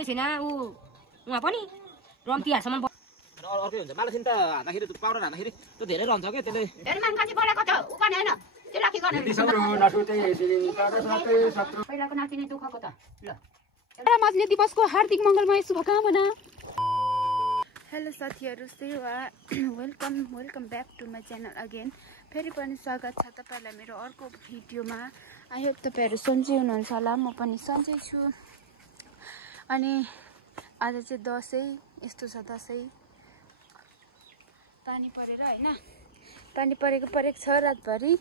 कोही छैन ऊ उहाँ पनि रम तिहारसम्म अर्कै हुन्छ मालासिन त हाल्दाखेरि पाउडर हाल्दाखेरि त्यो धेरै रहन्छ के त्यसले धेरै मान्छे बढेको छ उ पनि हैन त्यो राखी गर्ने पहिलाको नातिनी दुःखको त ल मजले दिवसको हार्दिक मङ्गलमय शुभकामना। हेलो साथीहरू, welcome back to my channel again. फेरि पनि स्वागत छ तपाईँहरूलाई मेरो अर्को भिडियोमा। आई होप तपाईँहरू सन्चै हुनुहुन्छ होला, म पनि सन्चै छु। अनि आज चाहिँ दसैँ यस्तो छ, दसैँ पानी परेर होइन, पानी परेको छ रातभरि।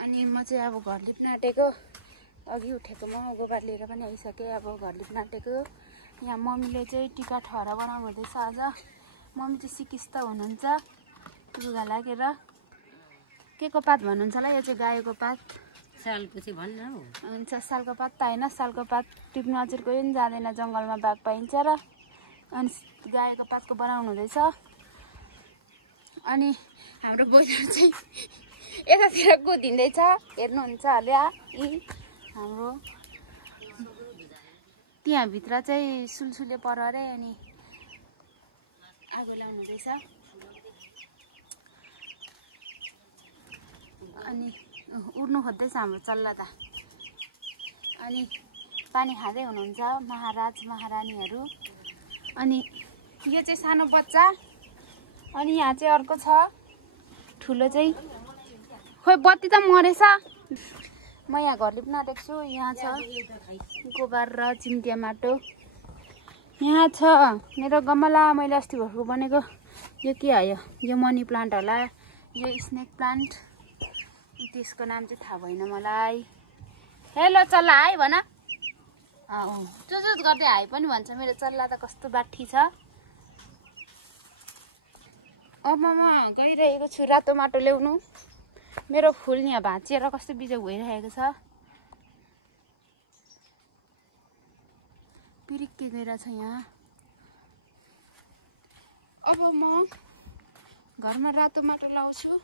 अनि म चाहिँ अब घर लिप्न आँटेको, अघि उठेको म गोबर लिएर पनि आइसकेँ। अब घर लिप्न आँटेको। यहाँ मम्मीले चाहिँ टिका ठहरा बनाउनु हुँदैछ आज। मम्मी चाहिँ सिकिस्त हुनुहुन्छ, लुगा लागेर। के को पात भन्नुहुन्छ होला, यो चाहिँ गाईको पात। सालको चाहिँ भन्न हो हुन्छ, सालको पात त होइन, सालको पात टिप्नु अझै कोही पनि जाँदैन, जङ्गलमा बाघ पाइन्छ र। अनि गाईको पातको बनाउनु हुँदैछ। अनि हाम्रो बोइलर चाहिँ यतातिर कुदिँदैछ, हेर्नुहुन्छ होला। यी हाम्रो त्यहाँभित्र चाहिँ सुलसुले पर अरे, अनि आगो ल्याउनु हुँदैछ। अनि उड्नु खोज्दैछ हाम्रो चल्ला त। अनि पानी खाँदै हुनुहुन्छ महाराज महारानीहरू। अनि यो चाहिँ सानो बच्चा। अनि यहाँ चाहिँ अर्को छ ठुलो चाहिँ। खोइ बत्ती त मरेछ। म यहाँ घर लिप्न आँटेको छु। यहाँ छ गोबर र चिम्टिया माटो। यहाँ छ मेरो गमला, मैले अस्ति भर्खर बनेको। यो के आयो, यो मनी प्लान्ट होला, यो स्नेक प्लान्ट, त्यसको नाम चाहिँ थाहा भएन मलाई। हेलो चल्ला, हाई भन। चुचुच गर्दै हाई पनि भन्छ मेरो चल्ला त, कस्तो बाठी छ। अब म गइरहेको छु रातो माटो ल्याउनु। मेरो फुल यहाँ भाँचिएर कस्तो बिजोग भइरहेको छ। पिरिक्के गइरहेछ यहाँ। अब म घरमा रातो माटो लाउँछु।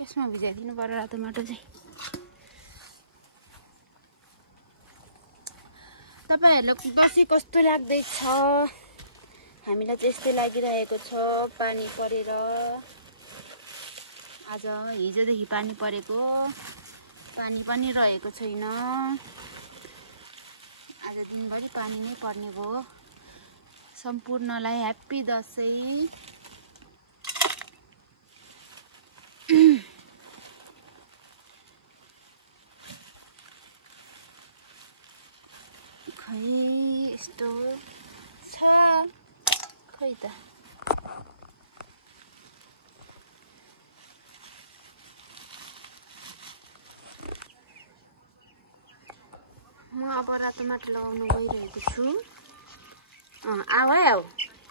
यसमा भिजाइदिनु पर्यो रातो माटो चाहिँ। तपाईँहरूलाई दसैँ कस्तो लाग्दैछ? हामीलाई चाहिँ यस्तै लागिरहेको छ, पानी परेर। आज हिजोदेखि पानी परेको, पानी पनि रहेको छैन। आज दिनभरि पानी नै पर्ने भयो। सम्पूर्णलाई ह्याप्पी दसैँ। खै यस्तो छ, खै त। म अब रातो माटो लगाउनु गइरहेको छु। आऊ है, आऊ।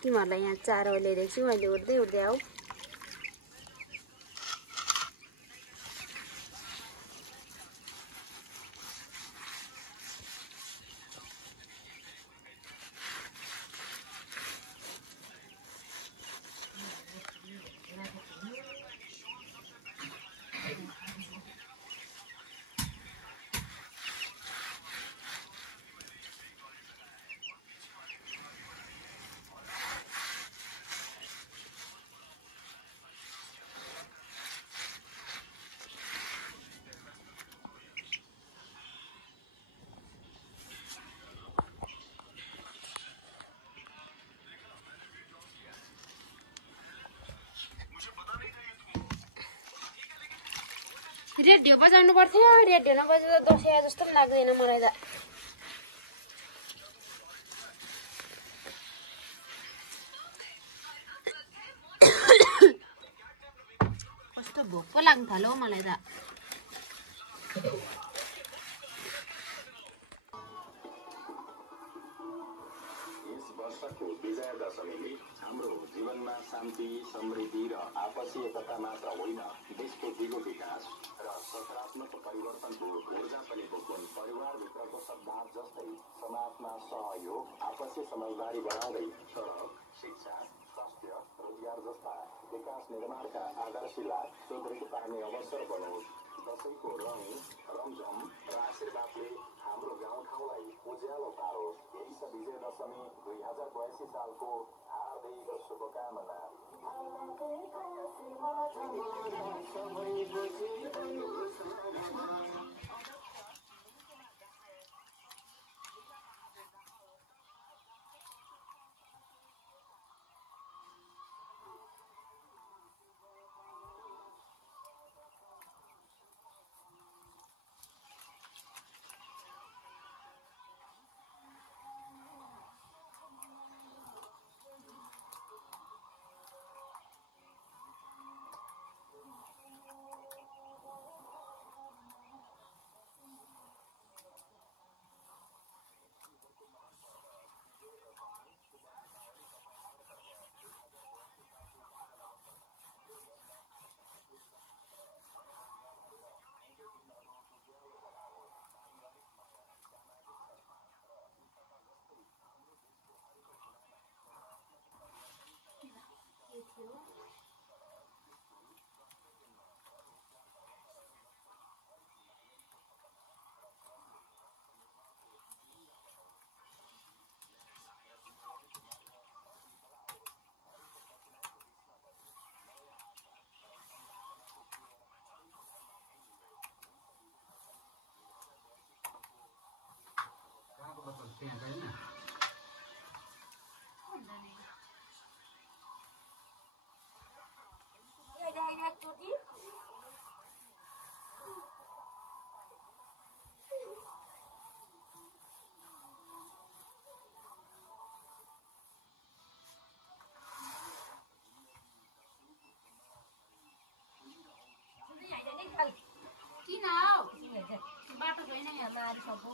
तिमीहरूलाई यहाँ चारो ल्याइदिएको छु मैले, उड्दै उड्दै आऊ। रेडियो बजाउनु पर्थ्यो, रेडियो नबजाउँदा दसैँ आए जस्तो पनि लाग्दैन मलाई त। कस्तो भोक पो लाग्नु थाल्यो हौ मलाई त। वर्षको विजय दशमीले हाम्रो जीवनमा शान्ति, समृद्धि र आपसी एकता मात्र होइन, देशको दिगो विकास र सकारात्मक परिवर्तनको ऊर्जा पनि बोक्छन्। परिवारभित्रको सद्भाव जस्तै समाजमा सहयोग, आपसी समझदारी बढाउँदै सडक, शिक्षा, स्वास्थ्य, रोजगार जस्ता विकास निर्माणका आधारशिला सुदृढ पार्ने अवसर बनोस्। दसैँको रङ र झमझम र आशीर्वादले हाम्रो गाउँठाउँलाई उज्यालो पारोस्। यही छ विजय दशमी 2082 सालको हार्दिक शुभकामना। किन हौ बाटो छैन यहाँ मारी सक्छौ।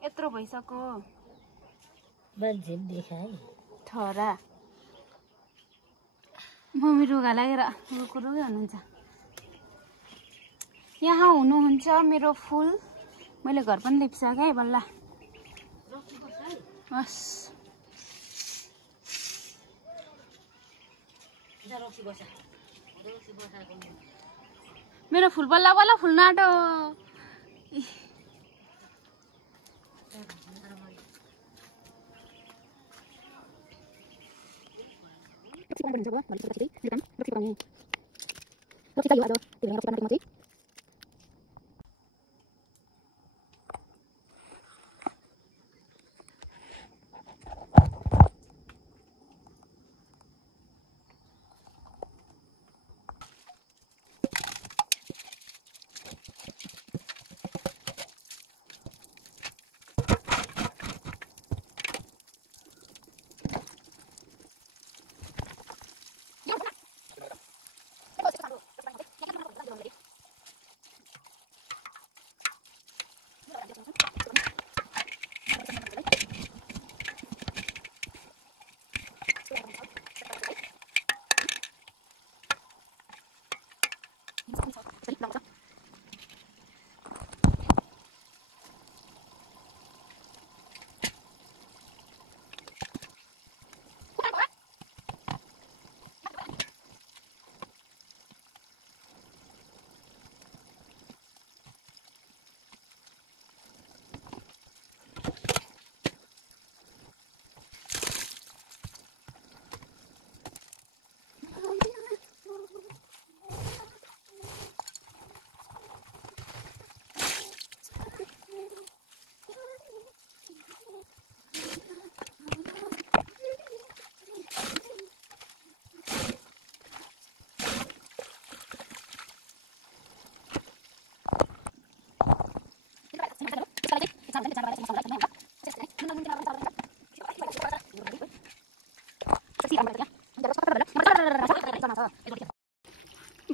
यत्रो भइसक्यो मान्छे देखाए ठहरा मम्मी रुगा लागेर रुकुरुगै हुनुहुन्छ। यहाँ हुनुहुन्छ मेरो फुल, मैले घर पनि लिप्सकेँ बल्ल। हस् मेरो फुल बल्ल बल्ल फुल्न आँटो। रक्सी चाहियो आज त्यो रक्सी बनाउन चाहिँ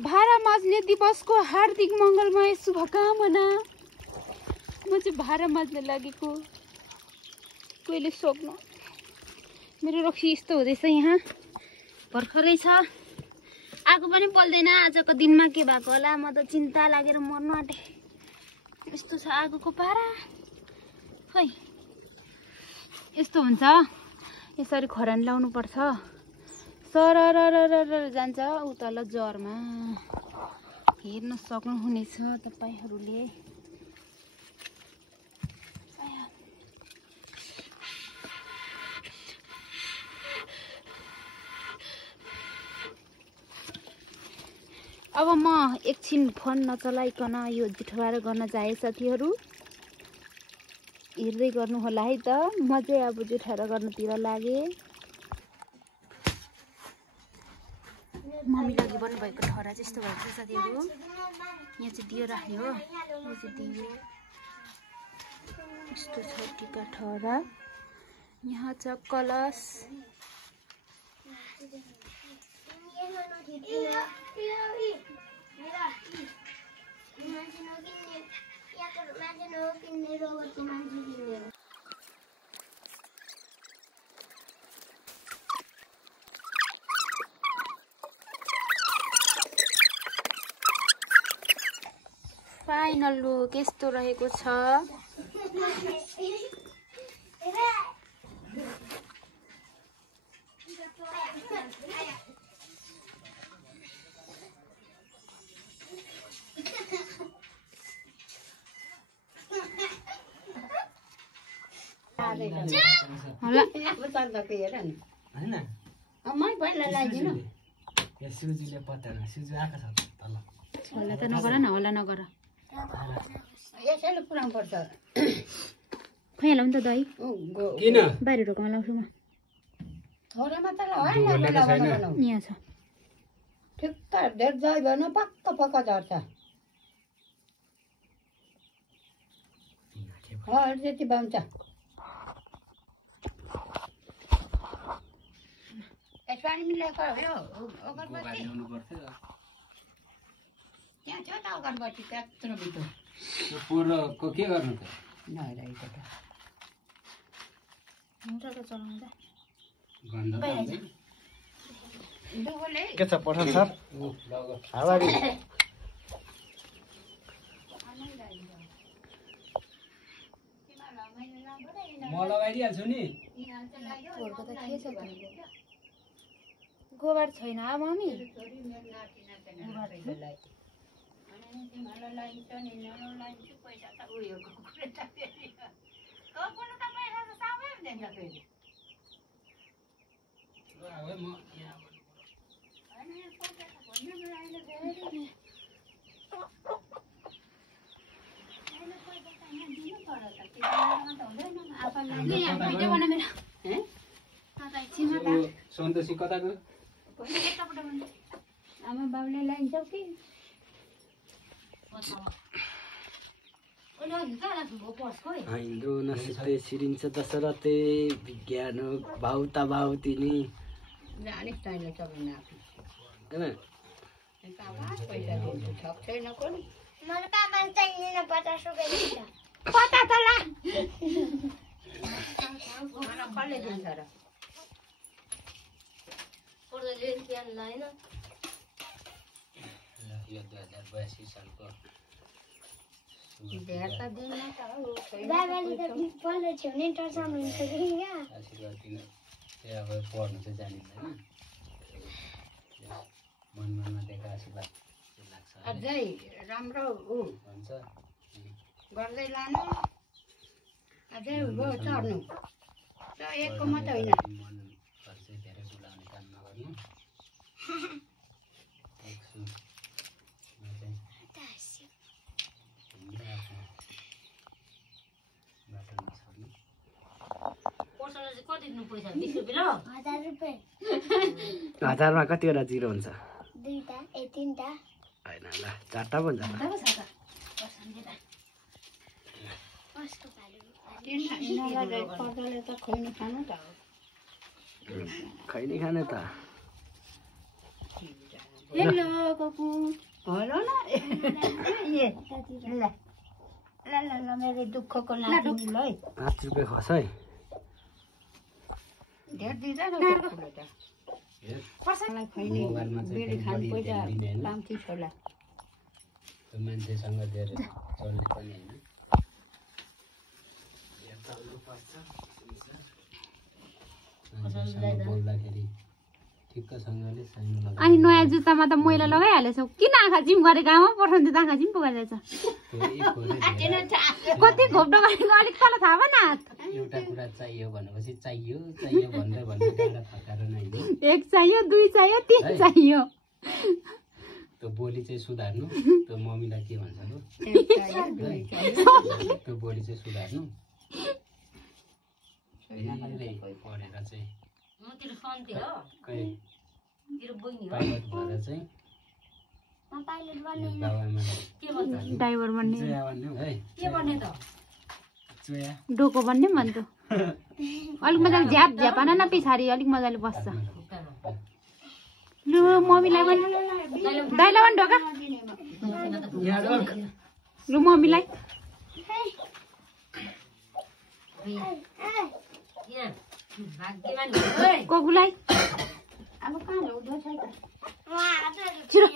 भारा माझ्ने दिवसको हार्दिक मङ्गलमय शुभकामना। म चाहिँ भारा माझ्न लागेको कहिले सक्नु। मेरो रक्सी यस्तो हुँदैछ यहाँ भर्खरै छ आगो पनि बल्दैन। आजको दिनमा के भएको होला म त चिन्ता लागेर मर्नु आँटे। यस्तो छ आगोको पारा खै यस्तो हुन्छ। यसरी खरानी लाउनु पर्छ सरररररर जान्छ उ तल जरमा। हेर्न सक्नुहुनेछ तपाईहरूले। अब म एकछिन फोन नचलाइकन यो जुठबार गर्न जाए साथीहरू हेर्दै गर्नु होला है त। म चाहिँ अब जुठाएर गर्नुतिर लागे। मम्मी लागि बन्नुभएको ठहरा चाहिँ यस्तो भएको छ साथीहरू। यहाँ चाहिँ दियो राख्ने हो। यो चाहिँ दियो यस्तो छ टिका ठहरा। यहाँ छ कलश। फाइनल लुक यस्तो रहेको छ। होला त नगर न होला नगर खै हालौँ त दही बाहिर ढोकामा लाउँछु म। यहाँ छ ठिक त धेर दही भएन पक्का पक्का झर्छ। त्यति बन्छ। पानी मिलाएको अगरबत्ती त्यहाँ छ त अगरबत्ती त्यत्रो भित्र पुरोको के गर्नु त नहेरेको त मोटर त चलाउँदा दुगोले के छ पठान सर हावारी म लगाइदिहाल्छु नि। गोबर छैन मम्मी। सन्तोषी कता गयो आमा बाबुले लाइन्छौ कि हिन्दू नसते सिरिन्छ दशरथे विज्ञान भाउता भाउतिनी जाने टाइमले चलाउन हैन पैसा दिन्छु ठक छैन कोनी मलाई पापा चाहिँदैन 50 रुपैयाँ दिन्छ कता त ला मलाई कसले दिन्छ र पर्दैले प्यान लाएन यो 2082 सालको धेर त दिन त हो बाबाले त पल्लो छेउनै टर्साउनु हुन्छ कि यहाँ आशीर्वाद दिन चाहिँ अब पढ्नु चाहिँ जानिँदैन मनमा दिएको आशीर्वाद लाग्छ अझै राम्रो ऊ भन्छ गर्दै लानु अझै गयो चढ्नु त एकको मात्रै होइन मन घर चाहिँ धेरै डुलाउने काम नगर्नु एकछु म चाहिँ बाटोमा छर्नु पर्सनल चाहिँ कति दिनु पैसा 20 रुपैयाँ ल 1000 रुपैयाँ 1000मा कतिवटा जिरो हुन्छ दुईटा ए तीनटा होइन ल 4टा पो हुन्छ कसको पालो यिनीहरूलाई पर्दाले त खैनी खानु त हो खैनी खाने त हेलो ककु हेलो न ए ल ल ल ल मेरो दुःखको लागि ल है 5 रुपैयाँ खस है धेर दिँदैन ठुलो त कसैलाई खैनी मोबाइलमा चाहिँ बेडी खानु बढी पैसा ध्यान दिने होइन। पाउँथी छोला त्यो मान्छेसँग धेरै चल्ने पनि होइन मान्छेसँग बोल्दाखेरि ठिक्कसँगले साइनो लगाएर अनि नयाँ जुत्तामा त मैला लगाइहालेछौ किन आँखा जिम गरेको आमा पर्सन त आँखा जिम पुगाइरहेछ कति घोप्टो गरेको अलिक तल थाहा भएन हात एउटा कुरा चाहियो भनेपछि चाहियो चाहियो भन्दै भन्दै डाँडा फर्काएर नै हो 1 चाहियो 2 चाहियो 3 चाहियो त्यो बोली चाहिँ सुधार्नु त्यो मम्मीलाई के भन्छ हो त्यो बोली चाहिँ सुधार्नु धेरै पढेर चाहिँ म तेरो सन्ते हो खै तेरो बहिनी हो पाइलट भएर चाहिँ म पाइलट बन्ने बाबाआमालाई के भन्छ ड्राइभर बन्ने चोया भन्नु है के भन्ने त चोया डोको बन्ने पनि भन्छु अलिक मजाले झ्याप झ्याप हान न पछाडि अलिक मजाले बस्छ लु मम्मीलाई पनि दाइलाई पनि ढोका लु मम्मीलाई यहाँ भाग्यमानी हो है कोकुलाई अब कहाँ ल्याउँदै छ त छिरो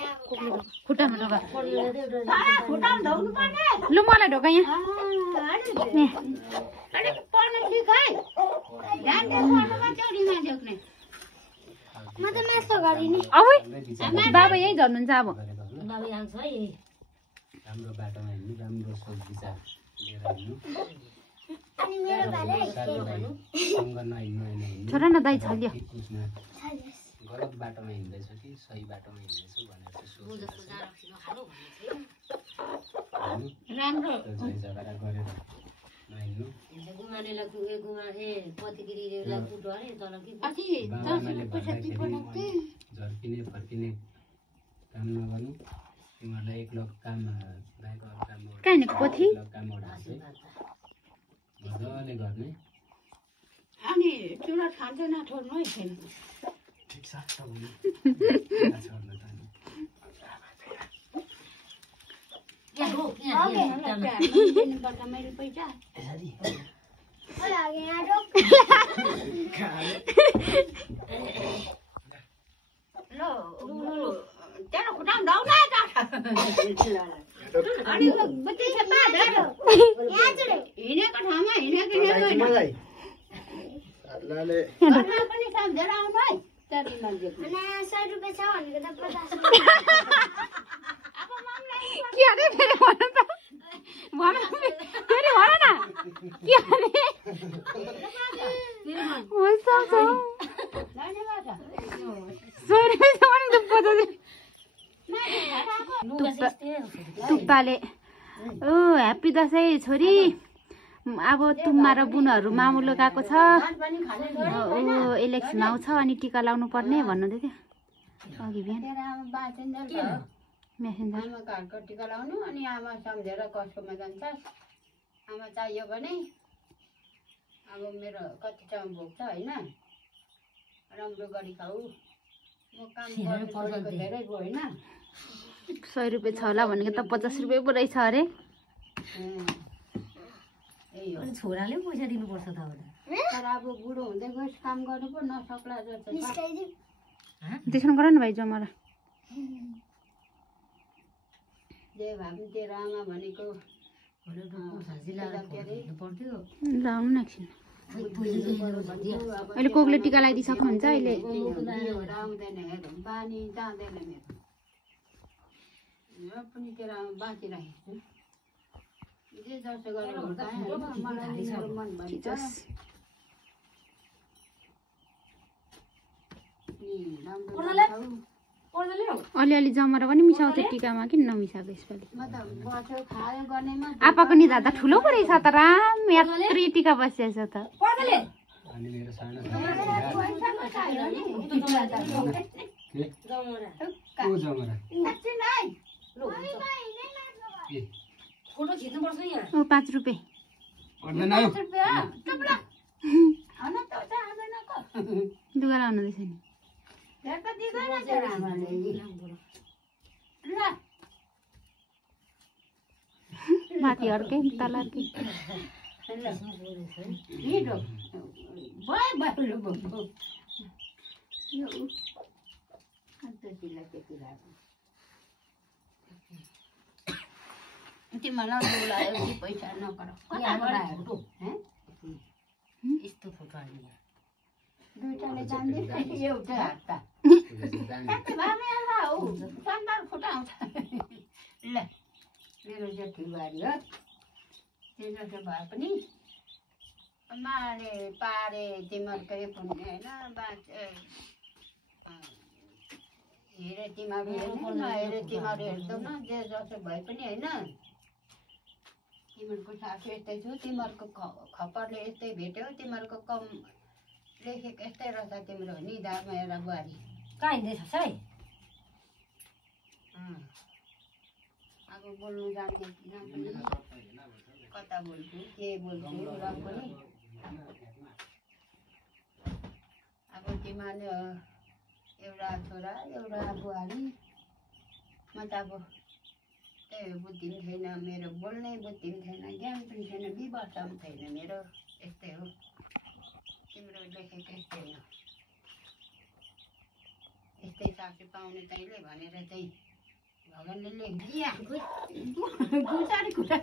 खुट्टामा ढोका खुट्टामा धौनु पर्ने लु मलाई ढोका यहाँ अलिक पढ्नु सिक है ध्यान दिएर पढ्नुमा चौरीमा झोक्ने म त नास्ता गरिनी अब बाबा यहीँ झर्नुहुन्छ अब बाबा आउँछ है राम्रो बाटोमा हिँड्नु राम्रो सोच विचार लिएर हिँड्नु अनि मेरो भाले साथीभाइसँग नहिँड्नु होइन हिँड्नु छोरा न दाइ छल्यो ठिक उसमा गलत बाटोमा हिँड्दैछु कि सही बाटोमा हिँड्दैछु भनेर चाहिँ सोच्नु राम्रो त्यो झै झगडा गरेर नहिँड्नु अति बाबाआमाले भन्दाखेरि झर्किने फर्किने काम नगर्नु तिमीहरूलाई एक्लो काम बाहेक अरू काम कहाँ पोथी कामबाट चाहिँ मजाले गर्ने अनि चुरा खान्छ नछोड्नु है छैन ठिक छ छोड्नु त नि दिनुपर्छ मैले पैसा यसरी यहाँ रोक ल त्यहाँ खुट्टामा धाउ न अनि बुद्धि छ यहाँ चढे हिँडेको ठाउँमा हिँडेको हिँडेको घरमा पनि सम्झेर आउनु है चरी मान्छेको अनि 100 रुपैयाँ छ भनेको त 50 के अरे फेरि भन त भन फेरि भन न के अरे हुन्छ धन्यवाद 100 रुपियाँ छ भने त 50 टुप्पाले ओ ह्याप्पी दसैँ छोरी। अब तुम्मा र बुनहरू मामुलो गएको छ, ओ इलेक्सन आउँछ अनि टिका लाउनु पर्ने भन्नुहुँदै थियो अघि बिहान मेसेन्जर। आमा घरको टिका लाउनु अनि आमा सम्झेर कसकोमा जान्छस्, आमा चाहियो भने अब मेरो कति चाउ भोग छ होइन, राम्रो गरी खाऊ, म काम गरेको धेरै भयो होइन। 100 रुपियाँ छ होला भनेको त 50 रुपियाँ पो रहेछ अरे। छोराले पैसा दिनुपर्छ त होला। तर अब बुढो हुँदै गएछ काम गर्नु पो नसक्ला जस्तो छ। त्यसो गर न भाइ जमरा। जे भए पनि तेरो आमा भनेको लाउनु न एकछिन। अहिले कोकले टिका लगाइदिइसक्नुहुन्छ। अहिले आउँदैन हेरौँ, बानी जाँदैन मेरो पनि तेरो आमा बाँचिरहेको छु। जे जस्तो गरेर मलाई मेरो मन भन्छ। अलिअलि जमरा पनि मिसाउँथ्यो टिकामा, किन नमिसाएको यसपालि? म त बस्यो खायो गर्नेमा आपाको निधार त ठुलो पो रहेछ त, राम यात्री टिका बसिएछ त। अनि मेरो सानो फोटो खिच्नुपर्छ यहाँ। ओ 5 रुपियाँ लुगा लाउनु हुँदैछ नि। माथि अर्कै तल अर्कै। तिमीलाई पैसा नगर यस्तो फोटो हाल्ने दुईटाले जान्दैन एउटा हात फुटाउँछ। ल मेरो जति बारी हो त्यो जस्तो भए पनि मारे पारे तिमीहरूकै पुण्य होइन। हेरे तिमीहरू हेर्नु नहेरे तिमीहरू हेर्दैनौ, जे जसो भए पनि होइन। तिमीहरूको साथी यस्तै छु, तिमीहरूको खपरले यस्तै भेट्यो, तिमीहरूको कम लेखेको यस्तै रहेछ तिम्रो निधारमा एउटा बुहारी। कहाँ हिँड्दैछस् है? अब बोल्नु जान्ने पनि कता बोल्छु के बोल्छु र पनि अब तिमीहरूले एउटा छोरा एउटा बुहारी, म त अब त्यही बुद्धि पनि छैन मेरो, बोल्ने बुद्धि पनि छैन, ज्ञान पनि छैन, विवर्ष पनि छैन मेरो। यस्तै हो तिम्रो लेखेको यस्तै हो। यस्तै साथी पाउने तैँले भनेर चाहिँ भगवान्ले लेखिदिया खुट्टारी खुट्टा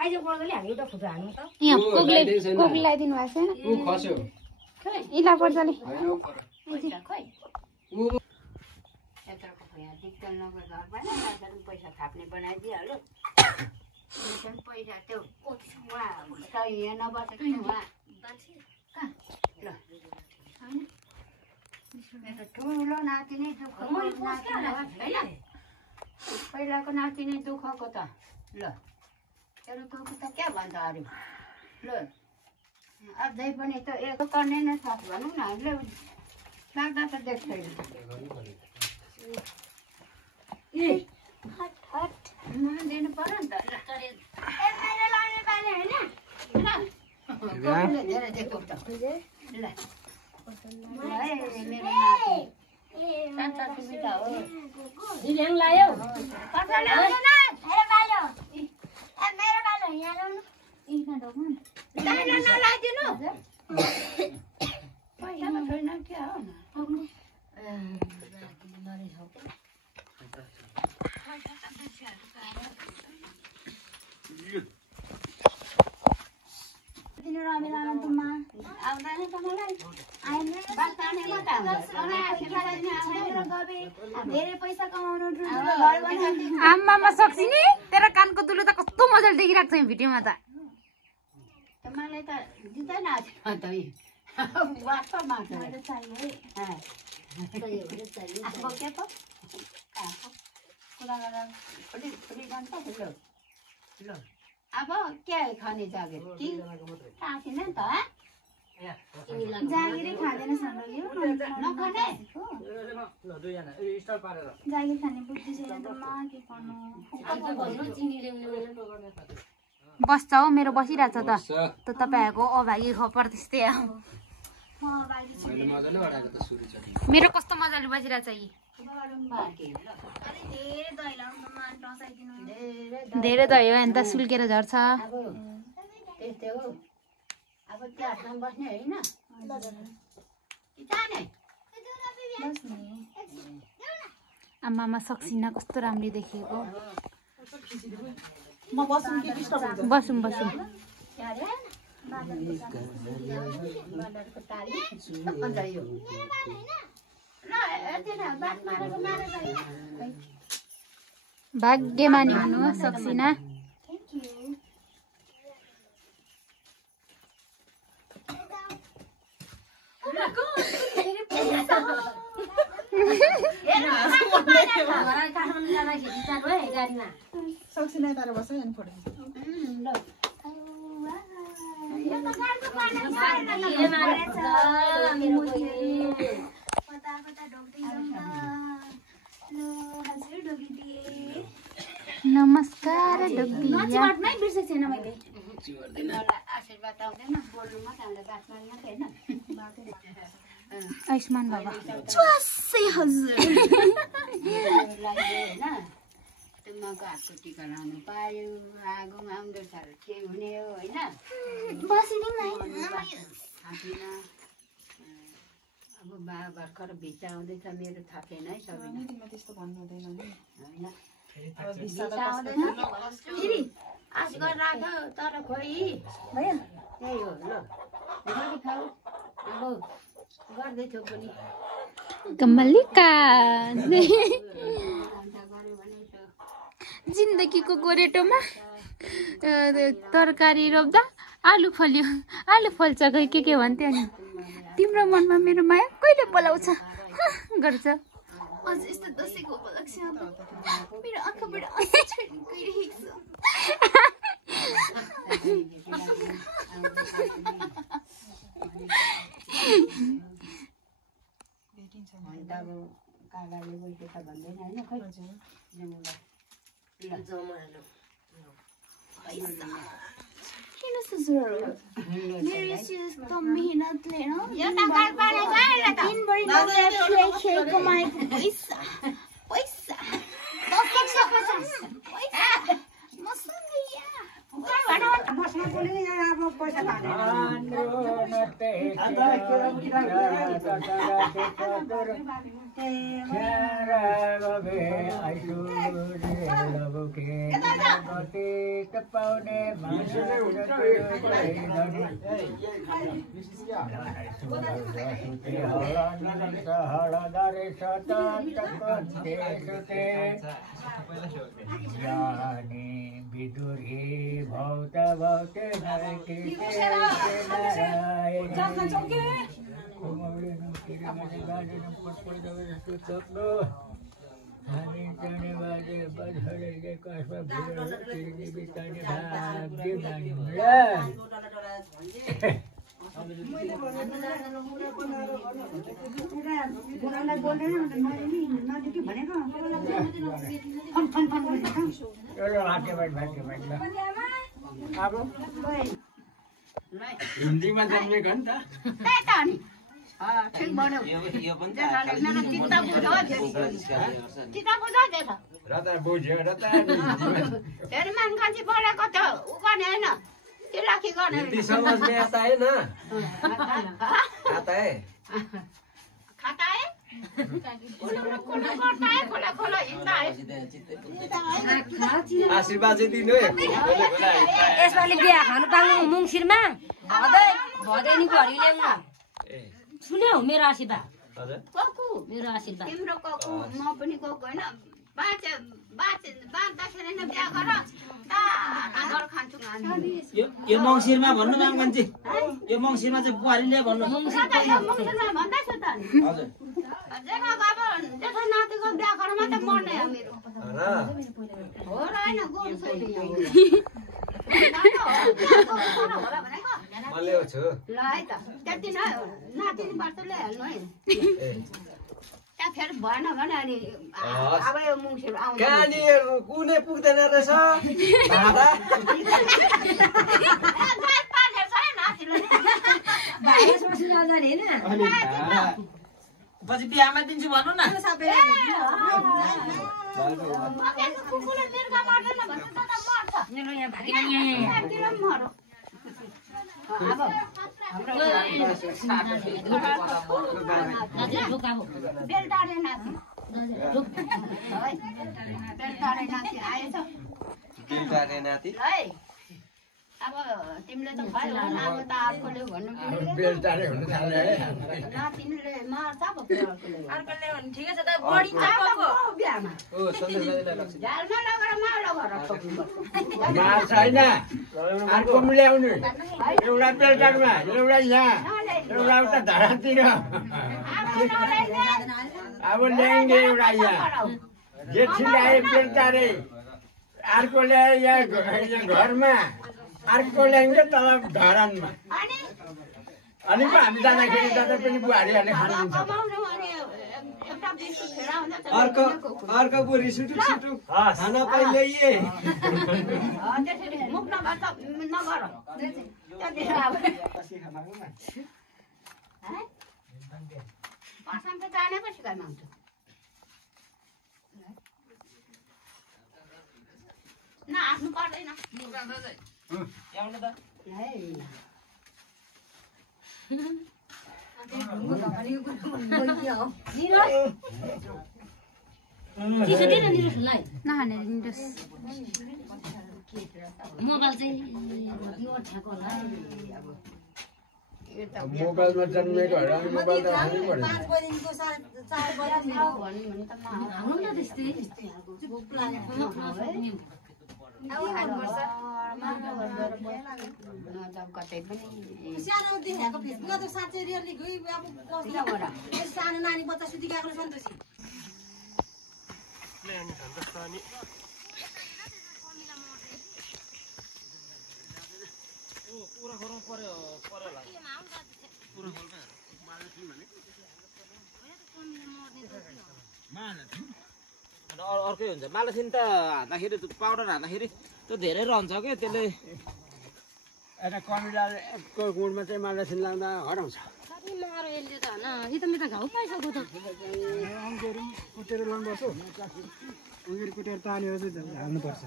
आइज पर्दैन हामी एउटा फोटो हाल्नु त। यहाँ कोकले लगाइदिनु भएको छैन। इला पर्छले डिजिटल नगर घर बनायो, पैसा थाप्ने बनाइदिइहाल्यो। पैसा त्यो सही नबसेको उहाँ ल मेरो ठुलो नातिनी दुःख होइन, पहिलाको नातिनी दुःखको त ल अरूको त क्या भन्छ अरू। ल अझै पनि त एक गर्ने नै साथ भनौँ न, हामीले लाग्दा त देख्दैन। दिनु पर्यो नि त। धेरै दिएको त ल मेरो नाति साँच्चा सुविधा हो। दिल्याङ लायो नलाइदिनु पैसा छैन क्या हो। आम्मामा सक्छ नि। तेरो कानको दुलो त कस्तो मजाले देखिरहेको छ भिडियोमा त। मलाई त दिँदैन वाट मात्र मलाई चाहियो है अब के पो कुरा गरेर फुली जान्छ ल अब के खाने जागिर कि खाँदैन त जागिरै खाँदैन हाम्रो यो नखाने जागिर खाने बुद्धि छैन त म के गर्नु बस्छ हौ मेरो बसिरहेछ त तपाईँहरूको अभागी खपर त्यस्तै हो मेरो कस्तो मजाले बसिरहेछ यी धेरै दही हो अन्त सुल्केर झर्छ त्यस्तै हो अब क्लासमा बस्ने होइन जाने आमामा सक्सिना कस्तो राम्रो देखिएको म बस्छु कि डिस्टर्ब हुन्छ बसौँ बसौँ बाँदरको टाली अन्त यो ल यति न बात मारेको भाग्यमानी हुनु सक्सिना सक्सिना तारा बस्छ अनि फोटो नमस्कार डोगदिया आशीर्वाद आउँदैन बोल्नु मात्रै हामीलाई बात मार्नु मात्रै होइन आयुष्मान बाबा मको हातको टिका लाउनु पायो आगोमा आउँदो साह्रो के हुने हो होइन थापेन अब बा भर्खर भित्र आउँदैछ मेरो थापेन है सबैलाई त्यस्तो भन्नु हुँदैन नि होइन भित्र आउँदैन फेरि आश गरेर राख तर खोइ भयो त्यही हो ल गरी खाऊ अब गर्दैछौ पनि कमलिका गऱ्यो भने जिन्दगीको गोरेटोमा तरकारी रोप्दा आलु फल्यो आलु फल्छ खै के भन्थ्यो नि तिम्रो मनमा मेरो माया कहिले पलाउँछ गर्छ अझ यस्तो दसैँको उपलक्ष्यमा मेरो आँखाबाट आँसु छोड्न गइरहेको अब कालाले गइसक्यो त भन्दैन होइन खै किन सुसुर मेरो यस्तो मेहनतले दिनभरि कमाएको पैसा पैसा 10,50 पैसा मसँग विदुरी भौत भौते नरके हामी जाने बाजे बजहरले कसमा भुलेर तिर्ने बिताउने भाग्य मान्नुला हिन्दीमा जन्मेको नि त ठिक भन्यो मेरो चित्त बुझ्यो फेरि मान्छे बोलेको त उ गर्ने होइन त्यो राखी गर्ने खाता है आशीर्वाद चाहिँ दिनु है यसपालि बिहा खानु पाल्नु मुङसिरमा भदैनीको हरि ल्याउनु सुन्यौ मेरो आशीर्वाद ककु मेरो आशीर्वाद तिम्रो ककु म पनि ककु होइन बाँच्दाखेरि नै बिहा गर घर खान्छु यो मङ्सिरमा भन्नु म्याम मान्छे यो मङ्सिरमा चाहिँ बुहारीले भन्नु भन्दैछु त हजुर जेठा बाबा जेठा नातिको बिहा गरेर मात्रै मर्ने हो मेरो हो र होइन गोरु छैन ल है त त्यति नै नातिनी बाटो ल्याइहाल्नु है त्यहाँ फेरि भएन भने अनि अब यो मुङ्सिर आउँछ कुनै पुग्दैन रहेछ भाडा पछि बिहामा दिन्छु भन्नु न अब तिमीले त भयो अब त अर्कोले भन्नु नातिनीले मार्छ अर्कोले ठिकै छ त बढी चापको बिहामा झालमा लगेर मालो गरेर छैन अर्को ल्याउनु एउटा बेलटारमा एउटा यहाँ एउटा उता धरातिर अब ल्याइने एउटा यहाँ जेठी ल्याए बेलटारे अर्को ल्याए यहाँ घरमा अर्को ल्याइन्छ तल धरानमा अनि हामी जाँदाखेरि दादा पनि बुहारीहरूले खानु दिन्छ अर्को बुढी सुटुक सुटुक खाना पहिले मुख नगर जानेपछि घरमा हुन्छ न आफ्नो पर्दैन नखाने निरोस मोबाइल चाहिँ मोबाइलमा जन्मेको मोबाइल त खानु पर्यो सानो देखाएको फेसबुकमा त साँच्चै रियली गई अब सानो नानी बच्चा सुति गएको सन्तोषी अर्कै हुन्छ मालासिन त हाल्दाखेरि पाउडर हाल्दाखेरि त्यो धेरै रहन्छ क्या त्यसले यता कमिलाको गुडमा चाहिँ मालासिन लाउँदा हराउँछ कुटेर लानुपर्छ उनीहरू कुटेर तानेर चाहिँ हाल्नुपर्छ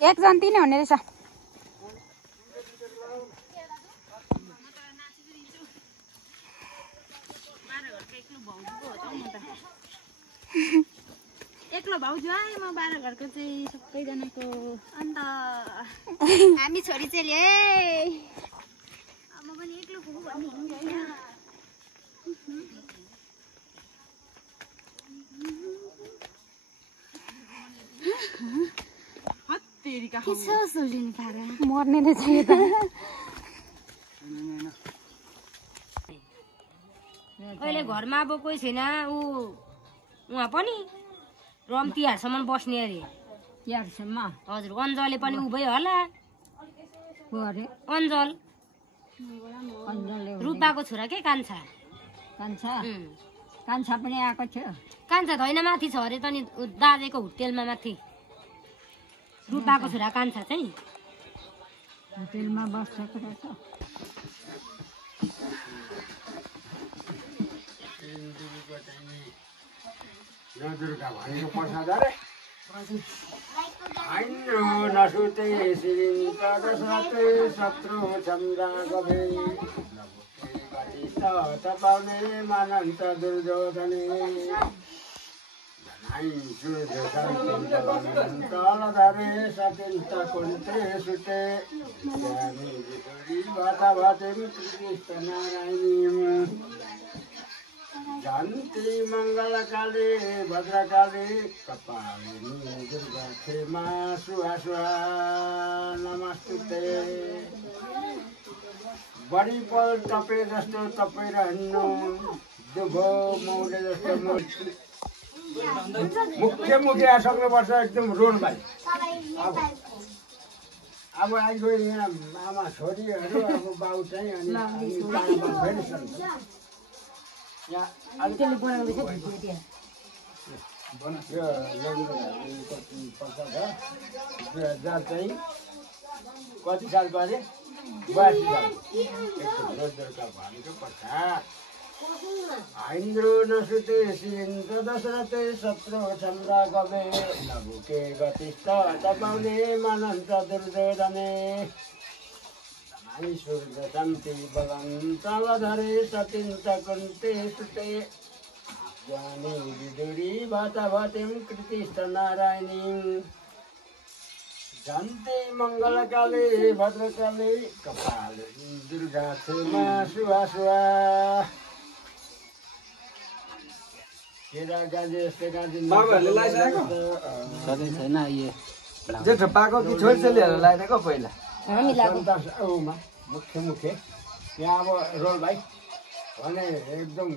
एक जन्ती नै हुने रहेछ एक्लो भाउजू आएँ म 12 घरको चाहिँ सबैजनाको अन्त हामी छोरी चेली है म पनि एक्लो पुगु भन्ने हुँदैन के छ सोल्दिने पारा मर्ने रहेछ यो त अहिले घरमा अब कोही छैन उहाँ पनि रम तिहारसम्म बस्ने अरे तिहारसम्म हजुर अञ्जलले पनि उभै होला अञ्जल रूपाको छोरा के कान्छा कान्छा पनि आएको थियो कान्छा छैन माथि छ अरे त नि दाजेको होटेलमा माथि रूपाको छोरा कान्छा चाहिँ होटेलमा बसेको रहेछ दुर्गा भनेको प्रसाद अरे नसुते सिरिन्तदसते शत्रु छन्दा गभे तपाउने मानन्त दुर्योधने तलधरे सत्यन्त कुन्ते सुते भाता भाते कृष्ण नारायणी जन्ती मङ्गलकाली भद्रकाली कपालिनी दुर्गा क्षेमा सुहा सुहा नमस्ते। बढी पल तपाईँ जस्तो तपाईँ रहनु दुभो मौले जस्तो मुख्य सक्नुपर्छ एकदम रोल भाइ। अब आइगयो यहाँ आमा छोरीहरू अब बाउ चाहिँ अनि चाहिँ कति सालको अरे 82 साल भनेको पश्चात ऐन्द्रो नसुते सिन्द्र दशरथे शत्रु चन्द्र गवे नभुके गतिष्ठ तपाउने मनन्त दुर्योधने सूर्य शान्ति बलम तलधरे सतिन्त कुन्ते सुते ज्ञानी विदुरी भतभतिं कृतिष्ठ नारायणी जन्ते मङ्गलकाले भद्रकाले कपाले दुर्गा क्षेमा सुहा सुहा। बाबुहरूले लगाइसकेको सधैँ छैन यो जेठो पाएको कि छोरीचेलीहरू लगाइदिएको पहिला मुख्य यहाँ अब रोल भाइ भने एकदम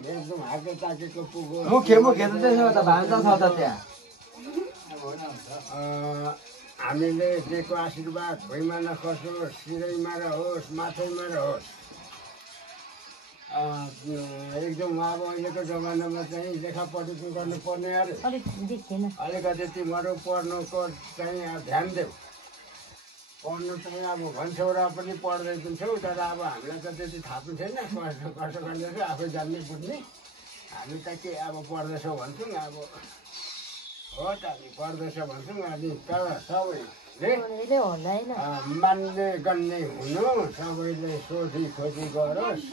हाके ताकेको पुगो मुख्य त त्यसो त भान्सा छ त त्यहाँ हामीले दिएको आशीर्वाद भुइँमा नखसोस् शिरैमा रहोस् माथैमा रहोस्। एकदम अब अहिलेको जमानामा चाहिँ लेखापढी गर्नुपर्ने अरे अलिकति तिमीहरू पढ्नुको चाहिँ ध्यान देऊ। पढ्नु चाहिँ अब भन्छौ र पनि पढ्दै दिन्छौ तर अब हामीलाई त त्यति थाहा पनि छैन कस्तो गर्दैछौँ आफै जान्ने बुझ्ने। हामी त के अब पढ्दैछौँ भन्छौँ अब हो त हामी पढ्दैछौँ भन्छौँ अनि तर सबैले मान्ने गर्ने हुनु सबैले सोधी खोजी गरोस्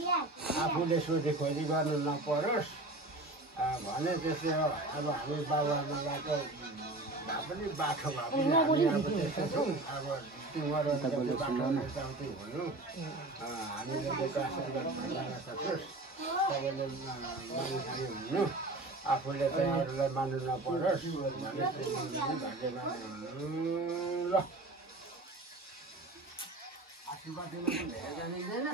आफूले सोधी खोजी गर्नु नपरोस् भने त्यसै हो। अब हामी बाबुआमा गएको भए पनि बाठो भए पनि हामी अब त्यस्तो छौँ। अब तिमीहरू यताउति हुनु हामीले दिएको आशीर्वाद नसकोस् सबैले मानिखाने हुनु आफूले चाहिँ अरूलाई मान्नु नपरोस् भने भाग्यमान हुनु। ल आशीर्वाद दिनु धेरै जानिँदैन।